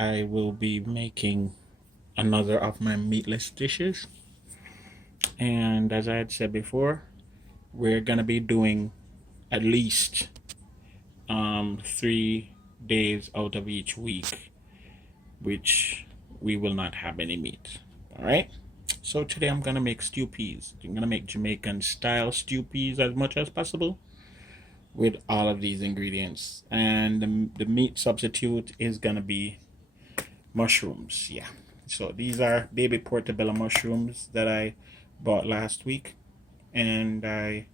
I will be making another of my meatless dishes. And as I had said before, we're gonna be doing at least 3 days out of each week, which we will not have any meat. All right. So today I'm gonna make stew peas. I'm gonna make Jamaican style stew peas as much as possible with all of these ingredients. And the meat substitute is gonna be mushrooms. Yeah. So these are baby portobello mushrooms that I bought last week, and I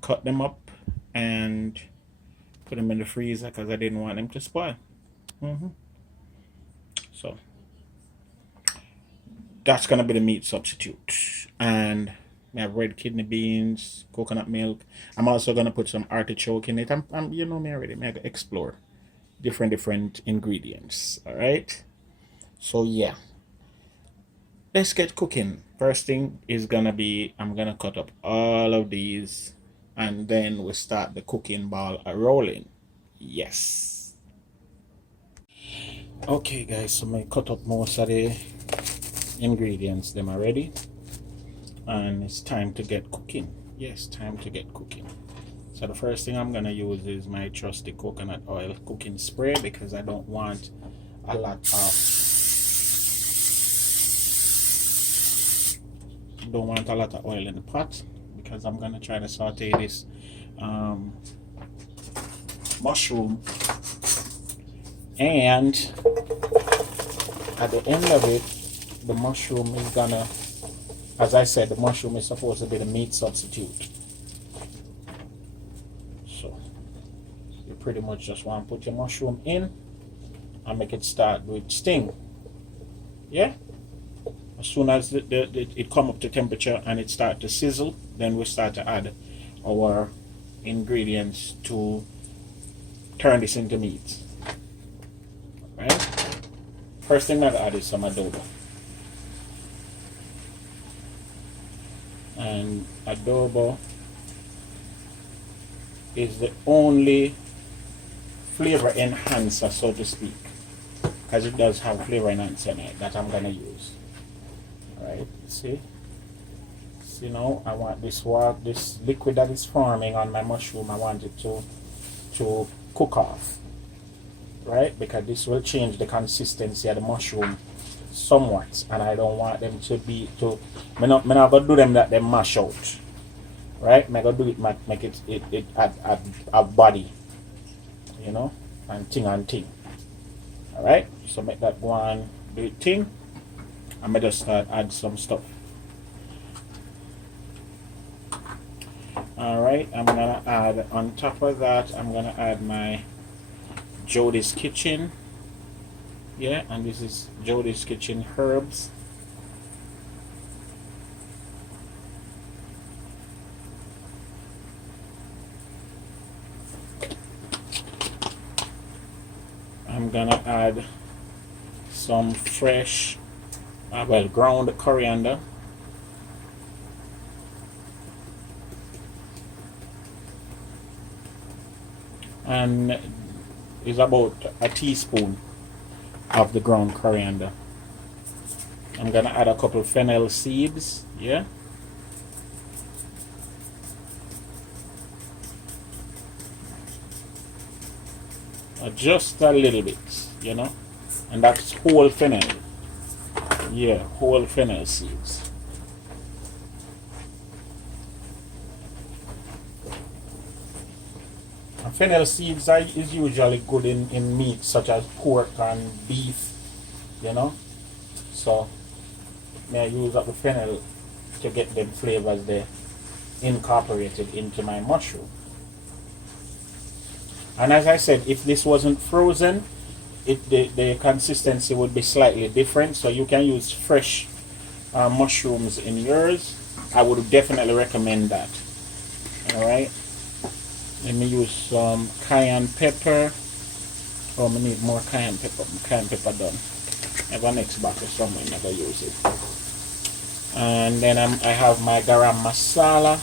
cut them up and put them in the freezer because I didn't want them to spoil. So that's gonna be the meat substitute. And we have red kidney beans, coconut milk. I'm also gonna put some artichoke in it. I'm you know me already. I'm gonna explore different ingredients. All right. So yeah, let's get cooking. First thing is gonna be I'm gonna cut up all of these, and then we start the cooking ball rolling. Yes. Okay, guys. So I cut up most of the ingredients. Them are ready, and it's time to get cooking. Yes, time to get cooking. So the first thing I'm gonna use is my trusty coconut oil cooking spray, because I don't want a lot of oil in the pot, because I'm gonna try to saute this mushroom, and at the end of it, the mushroom is gonna, as I said, the mushroom is supposed to be the meat substitute. So you pretty much just want to put your mushroom in and make it start with sting. Yeah. As soon as it come up to temperature and it start to sizzle, then we start to add our ingredients to turn this into meat. Right? First thing I'll add is some adobo. And adobo is the only flavor enhancer, so to speak, because it does have flavor enhancer in it that I'm gonna use. Right, see now, I want this liquid that is forming on my mushroom, I want it to cook off, right, because this will change the consistency of the mushroom somewhat, and I don't want them to be I'm not gonna do them that they mash out, right. I'm gonna do it make it add a body, you know, and thing. All right, so make that go on, do it thing. I'm gonna just start add some stuff. All right, I'm gonna add, on top of that, I'm gonna add my Jodie's Kitchen. Yeah, and this is Jodie's Kitchen herbs. I'm gonna add some fresh ground coriander. And is about a teaspoon of the ground coriander. I'm gonna add a couple fennel seeds, yeah. Just a little bit, you know, and that's whole fennel. Yeah, whole fennel seeds. And fennel seeds is usually good in meat such as pork and beef, you know. So may I use up the fennel to get them flavors there incorporated into my mushroom. And as I said, if this wasn't frozen, the consistency would be slightly different, so you can use fresh mushrooms in yours. I would definitely recommend that. All right, let me use some cayenne pepper. Oh, I need more cayenne pepper. Cayenne pepper done. I have a next bottle somewhere, I'm gonna use it. And then I have my garam masala,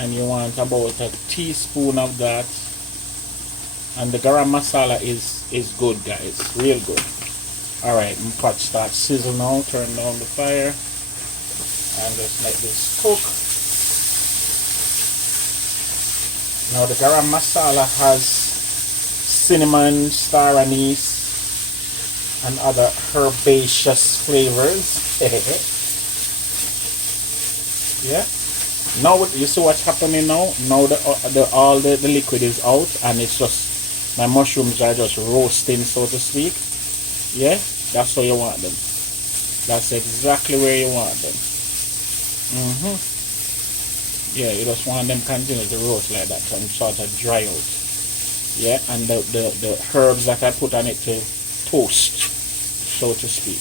and you want about a teaspoon of that. And the garam masala is good, guys, real good. All right, my pot starts sizzle now. Turn down the fire and just let this cook. Now the garam masala has cinnamon, star anise, and other herbaceous flavors. Yeah. Now you see what's happening now. Now all the liquid is out, and it's just my mushrooms are just roasting, so to speak. Yeah, that's how you want them. That's exactly where you want them. Yeah, you just want them continue to roast like that and sort of dry out. Yeah, and the herbs that I put on it to toast, so to speak.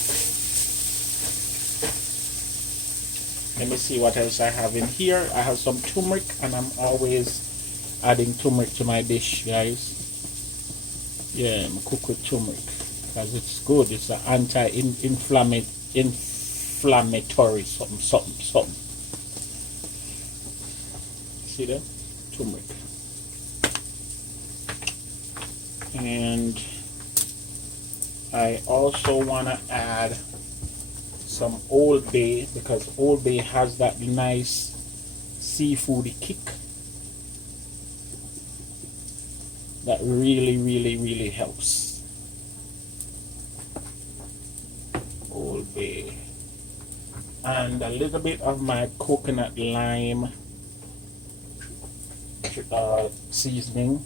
Let me see what else I have in here. I have some turmeric, and I'm always adding turmeric to my dish, guys. Yeah, I'm cook with turmeric because it's good. It's an anti-inflammatory something. See that? Turmeric. And I also want to add some Old Bay, because Old Bay has that nice seafoody kick that really helps. Old Bay. And a little bit of my coconut lime seasoning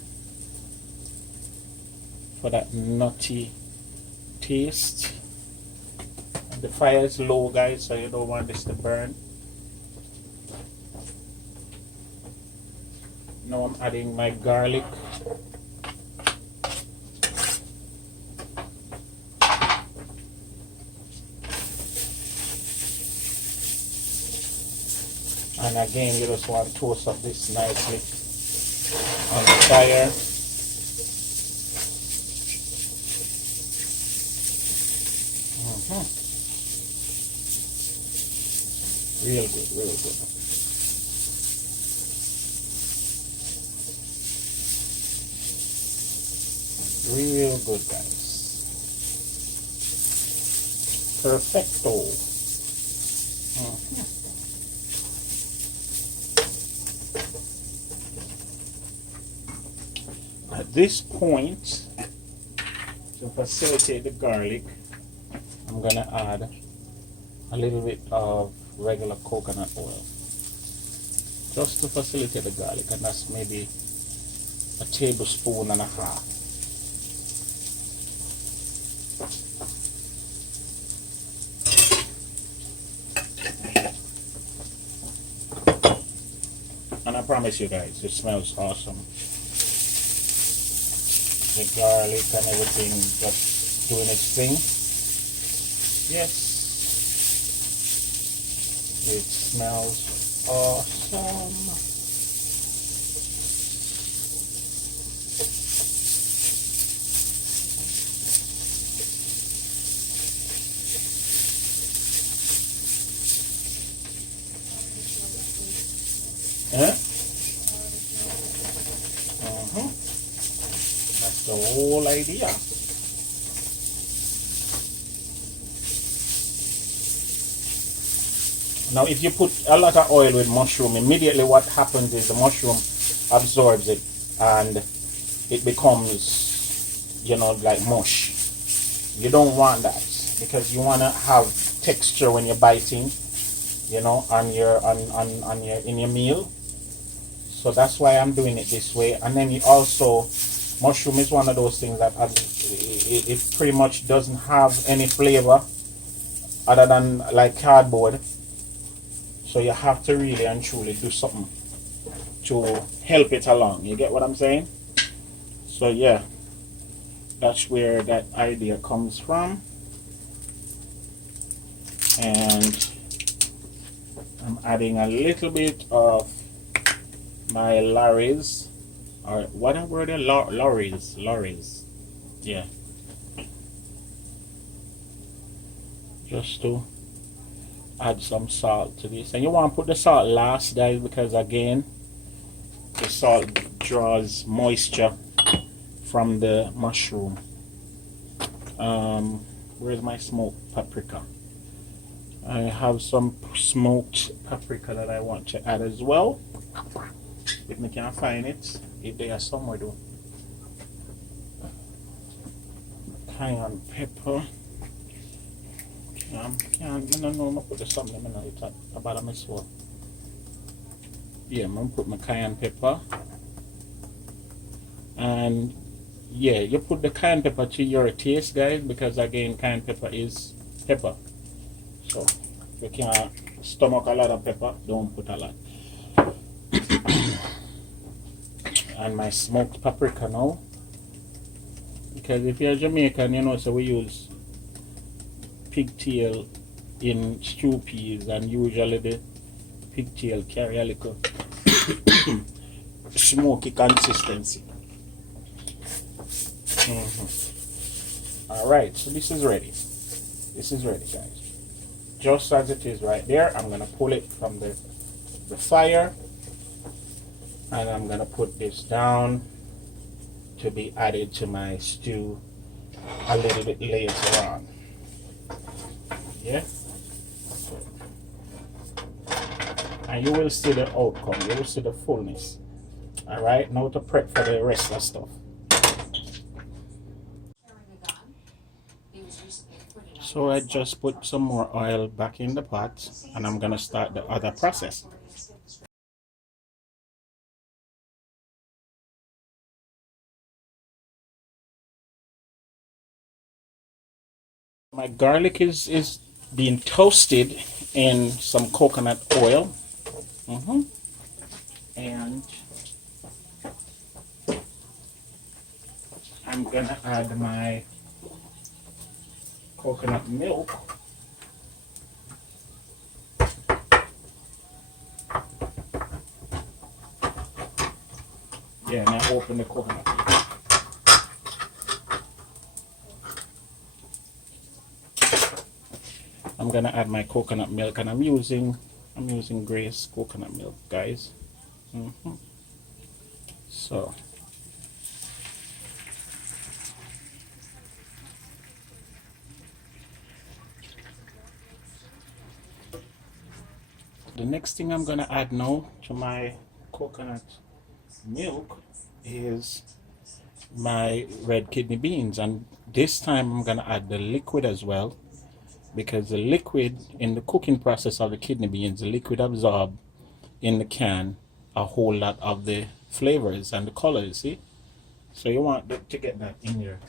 for that nutty taste. The fire is low, guys, so you don't want this to burn. Now I'm adding my garlic. And again, you just want to toast up this nicely on the fire. Real good, real good. Real good, guys. Perfecto. At this point, to facilitate the garlic, I'm gonna add a little bit of regular coconut oil just to facilitate the garlic, and that's maybe a tablespoon and a half. And I promise you guys, it smells awesome. The garlic and everything just doing its thing. Yes. It smells awesome. Huh? That's the whole idea. Now if you put a lot of oil with mushroom, immediately what happens is the mushroom absorbs it and it becomes, you know, like mush. You don't want that, because you want to have texture when you're biting, you know, on your in your meal. So that's why I'm doing it this way. And then you also, mushroom is one of those things that it pretty much doesn't have any flavor other than like cardboard. So you have to really and truly do something to help it along. You get what I'm saying? So yeah, that's where that idea comes from. And I'm adding a little bit of my lorries, or what were the lorries? Yeah. Just to add some salt to this, and you want to put the salt last, guys, because again the salt draws moisture from the mushroom. Where's my smoked paprika? I have some smoked paprika that I want to add as well. If I can find it, if they are somewhere though. Cayenne pepper. No, put the something in it about a mess one. Yeah, I'm gonna put my cayenne pepper. And yeah, you put the cayenne pepper to your taste, guys, because again, cayenne pepper is pepper. So if you can't stomach a lot of pepper, don't put a lot. And my smoked paprika now. Because if you're Jamaican, you know, so we use pigtail in stew peas, and usually the pigtail carry a little smoky consistency. Alright, so this is ready. This is ready, guys. Just as it is right there, I'm gonna pull it from the fire, and I'm gonna put this down to be added to my stew a little bit later on. Yeah, and you will see the outcome, you will see the fullness. Alright, now to prep for the rest of the stuff. So I just put some more oil back in the pot, and I'm gonna start the other process. My garlic is being toasted in some coconut oil. And I'm gonna add my coconut milk. Yeah, now open the coconut milk. I'm gonna add my coconut milk, and I'm using Grace coconut milk, guys. So the next thing I'm gonna add now to my coconut milk is my red kidney beans, and this time I'm gonna add the liquid as well, because the liquid in the cooking process of the kidney beans, the liquid absorb in the can a whole lot of the flavors and the colors, see? So you want to get that in there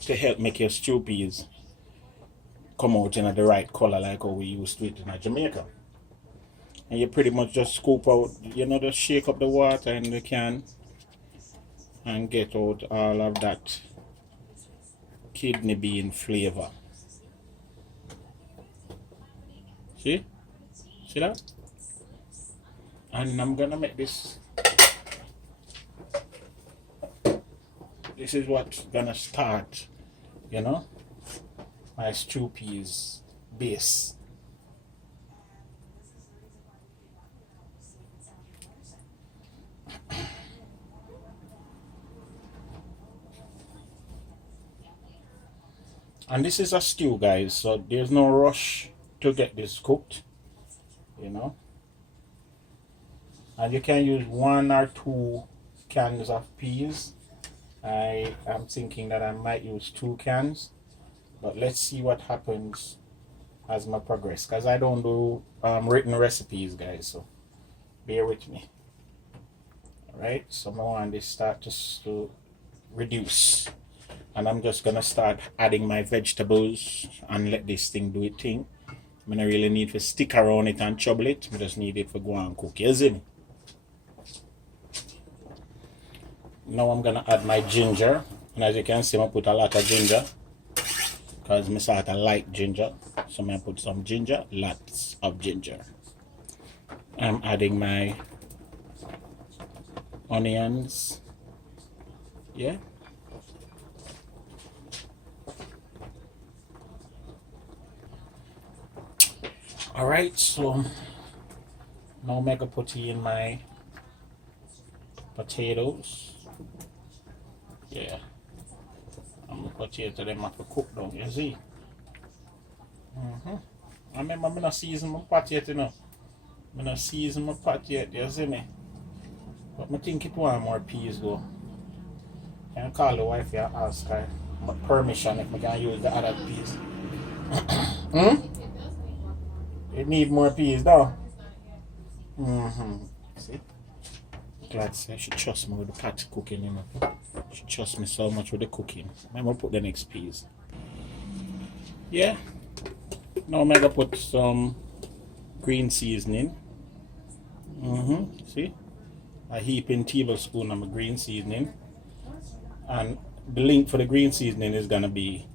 to help make your stew peas come out in the right color like how we used to it in Jamaica. And you pretty much just scoop out, you know, just shake up the water in the can and get out all of that kidney bean flavor. See that? And I'm gonna make this is what's gonna start, you know, my stew peas base. And this is a stew, guys, so there's no rush to get this cooked, you know. And you can use 1 or 2 cans of peas. I am thinking that I might use 2 cans, but let's see what happens as I progress, because I don't do written recipes, guys, so bear with me. Alright, so I want this start to reduce, and I'm just gonna start adding my vegetables and let this thing do its thing. I don't really need to stick around it and trouble it, I just need it to go and cook, you see me? Now I'm gonna add my ginger, and as you can see, I put a lot of ginger because I sort of like ginger, so I'm gonna put some ginger, lots of ginger. I'm adding my onions, yeah. Alright, so now I'm gonna put in my potatoes. Yeah. And my potato them have to cook down, you see. I remember I not season my potato, you know. I not season my potato, you see me. But I think it want more peas though. Can I call the wife and ask her permission if I can use the other peas? It need more peas though. See? Glad say she trusts me with the pot cooking, you know. She trusts me so much with the cooking. I'm gonna put the next peas. Yeah. Now I'm gonna put some green seasoning. See? A heaping tablespoon of my green seasoning. And the link for the green seasoning is gonna be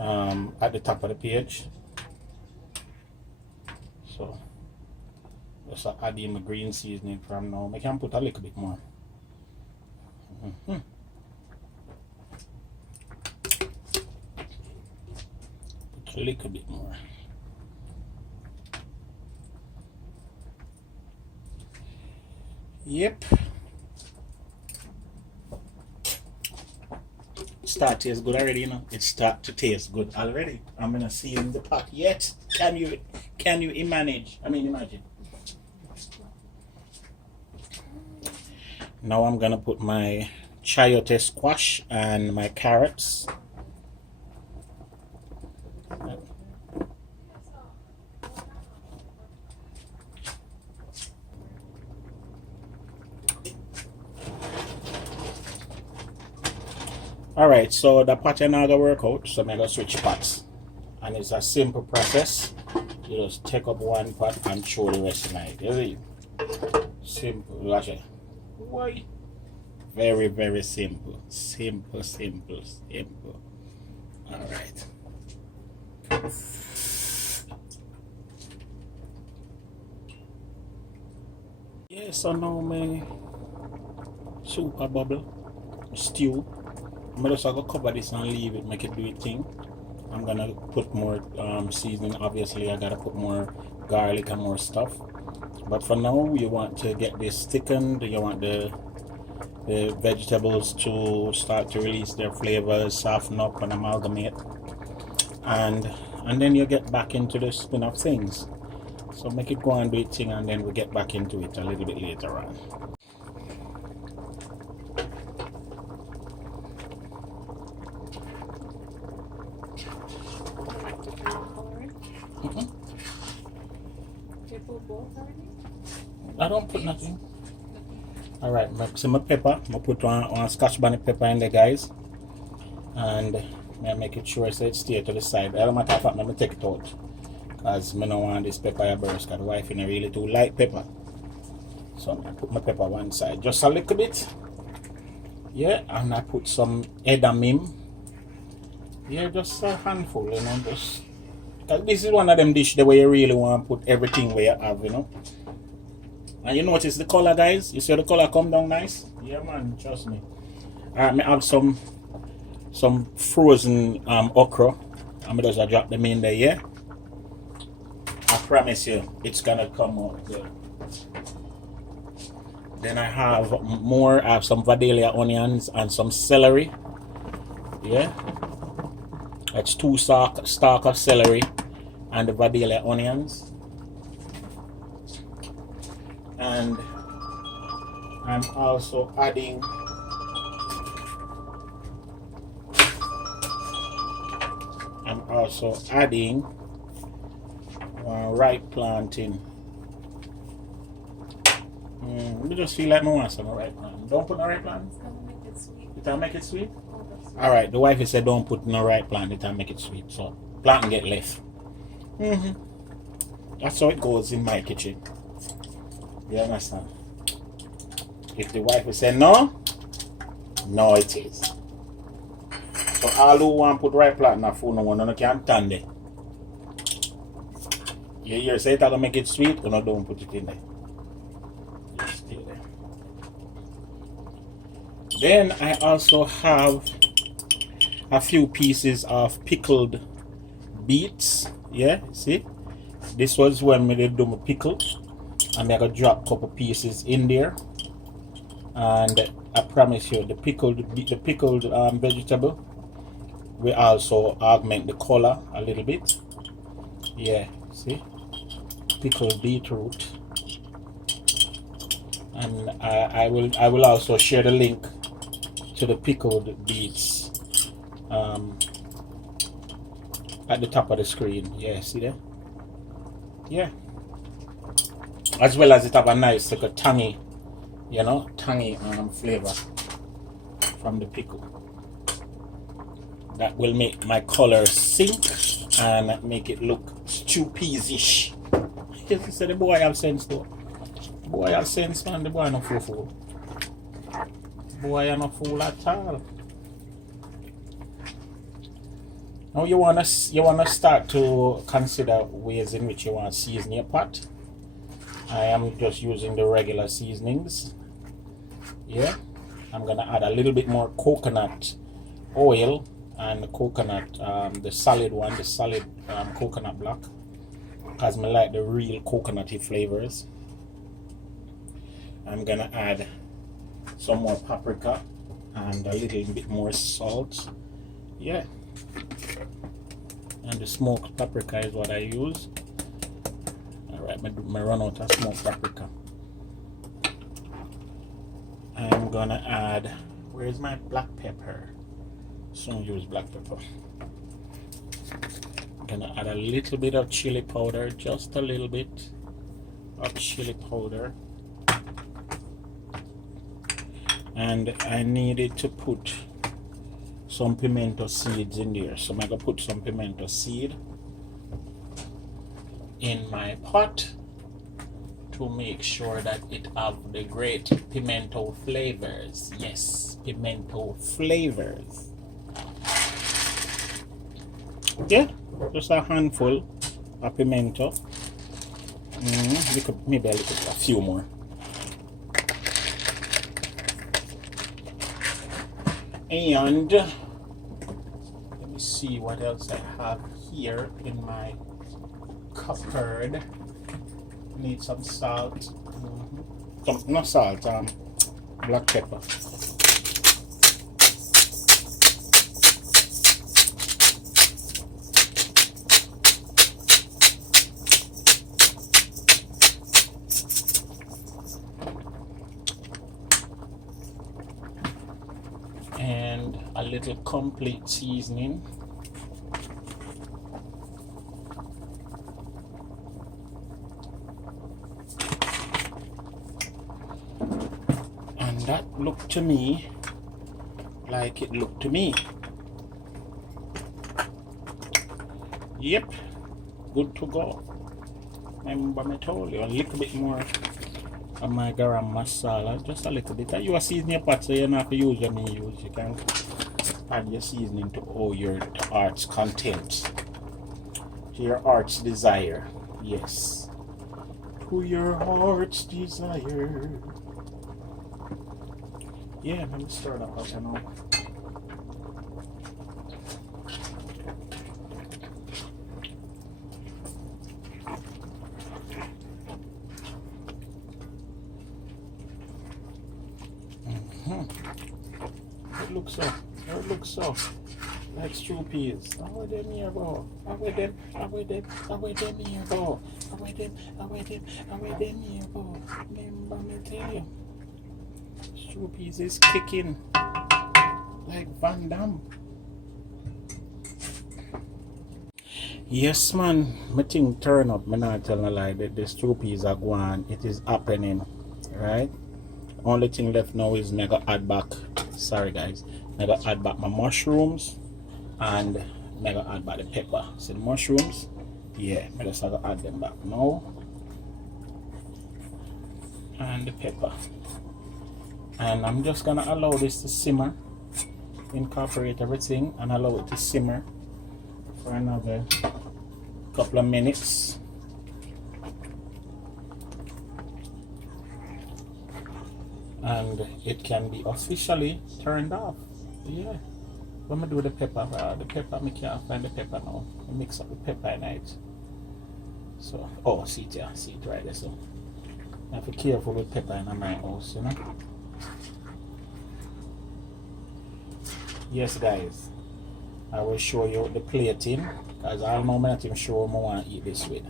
at the top of the page. So just add in my green seasoning from now. I can put a little bit more. Put a little bit more. Yep. Start to taste good already, you know. It start to taste good already. I'm gonna see in the pot yet. Can you manage? Imagine. Now I'm gonna put my chayote squash and my carrots. Alright, so the pot now gonna work out, so I'm gonna switch pots. And it's a simple process. You just take up one pot and throw the rest in it. You see? Simple. Watch it. Why? Very, very simple. Simple. Alright. Yeah, so now my super bubble stew. I'm just gonna cover this and leave it, make it do its thing. I'm gonna put more seasoning. Obviously, I gotta put more garlic and more stuff. But for now, you want to get this thickened. You want the vegetables to start to release their flavors, soften up and amalgamate, and then you get back into the spin of things. So make it go and do its thing, and then we get back into it a little bit later on. I don't put nothing. Alright, some pepper. I'm gonna put one scotch bonnet pepper in there, guys. And I make it sure so it stay to the side. As a matter of fact, I'm gonna take it out. Because I don't want this pepper to burst, because the wife is really too light pepper. So I'm gonna put my pepper one side. Just a little bit. Yeah, and I put some edamame. Yeah, just a handful, you know, just. Because this is one of them dishes where you really want to put everything where you have, you know. And you notice the color, guys? You see the color come down nice? Yeah, man, trust me. Alright, I have some frozen okra. I'm just drop them in there, yeah? I promise you, it's gonna come out good. Then I have some Vidalia onions and some celery. Yeah? That's 2 stalks of celery and the Vidalia onions. And I'm also adding ripe plantain. I just feel like I want some ripe plantain. Don't put no ripe plantain. It'll make it sweet. Alright, the wife said don't put no ripe plantain, it'll make it sweet. So plantain get left. That's how it goes in my kitchen. You understand? If the wife will say no, no it is. So all who want to put ripe plantain in food, no one can stand there. You hear say it'll make it sweet, or no, don't put it in there. Just stay there. Then I also have a few pieces of pickled beets. Yeah, see? This was when we did do my pickle. I'm gonna drop a couple pieces in there. And I promise you, the pickled vegetable will also augment the color a little bit. Yeah, see, pickled beetroot, and I will also share the link to the pickled beets at the top of the screen. Yeah, see there? Yeah. As well as it have a nice like a tangy, you know, tangy flavor from the pickle. That will make my color sink and make it look stew peas-ish. Yes, you say the boy have sense though. Boy have sense, man. The boy no fool. Boy are no fool at all. Now you wanna start to consider ways in which you want to season your pot. I am just using the regular seasonings. Yeah, I'm gonna add a little bit more coconut oil and coconut, the solid one, the solid coconut block, because I like the real coconutty flavors. I'm gonna add some more paprika and a little bit more salt. Yeah, and the smoked paprika is what I use. Alright, I run out of smoked paprika. I'm gonna add, where's my black pepper? Soon use black pepper. I'm gonna add a little bit of chili powder, just a little bit of chili powder. And I needed to put some pimento seeds in there, so I'm gonna put some pimento seed in my pot to make sure that it have the great pimento flavors. Yes, pimento flavors. Yeah, just a handful of pimento. Maybe a few more. And let me see what else I have here in my cupboard. Need some salt. Not salt, black pepper. And a little complete seasoning. And that looked to me like it looked to me. Yep, good to go. Remember I told you a little bit more of my garam masala, just a little bit. You are seasoning your pot, so you don't have to use what you use. You can add your seasoning to all your heart's content, to your heart's desire. Yes, to your heart's desire. Yeah, let me stir that up, you know. It looks so like stew peas. How them here go? How them here go? How them here go? Remember me tell you, stew peas is kicking like Van Damme. Yes, man, my thing turn up. Me not telling a lie. The stew peas are going. It is happening, right? Only thing left now is me go add back. Sorry guys, I gotta add back my mushrooms and I gotta add back the pepper. See the mushrooms? Yeah, I just gotta add them back now. And the pepper. And I'm just gonna allow this to simmer. Incorporate everything and allow it to simmer for another couple of minutes. And it can be officially turned off. Yeah. When I do the pepper, I can't find the pepper now. I mix up the pepper in it. So, oh, see it, yeah, see it right there. So, I have to be careful with pepper in my house, you know. Yes, guys, I will show you the plating because I know not even sure I want to eat this with.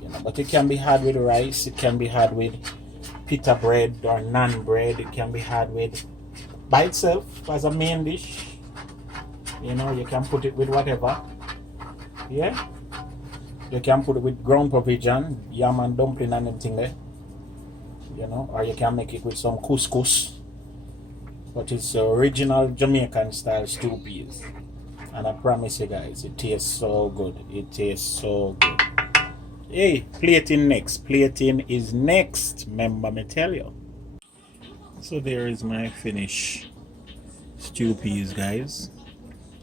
You know, but it can be had with rice, it can be had with pita bread or naan bread, it can be had with by itself as a main dish. You know, you can put it with whatever. Yeah, you can put it with ground provision, yam and dumpling and everything there. You know, or you can make it with some couscous. But it's the original Jamaican style stew peas. And I promise you guys, it tastes so good. It tastes so good. Hey, plating next. Plating is next. Remember me tell you. So there is my finished stew peas, guys.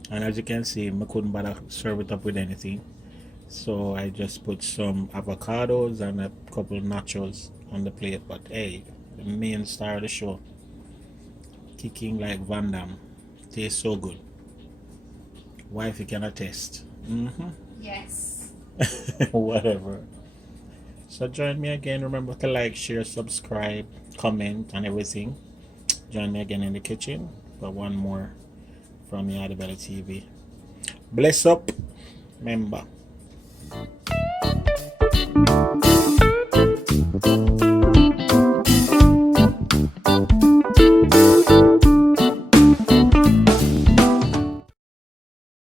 And as you can see, I couldn't bother serve it up with anything. So I just put some avocados and a couple nachos on the plate. But hey, the main star of the show, kicking like Van Damme. Tastes so good. Wife, you can attest. Yes. Whatever. So join me again. Remember to like, share, subscribe, comment, and everything. Join me again in the kitchen for one more from Yardie TV. Bless up. Remember,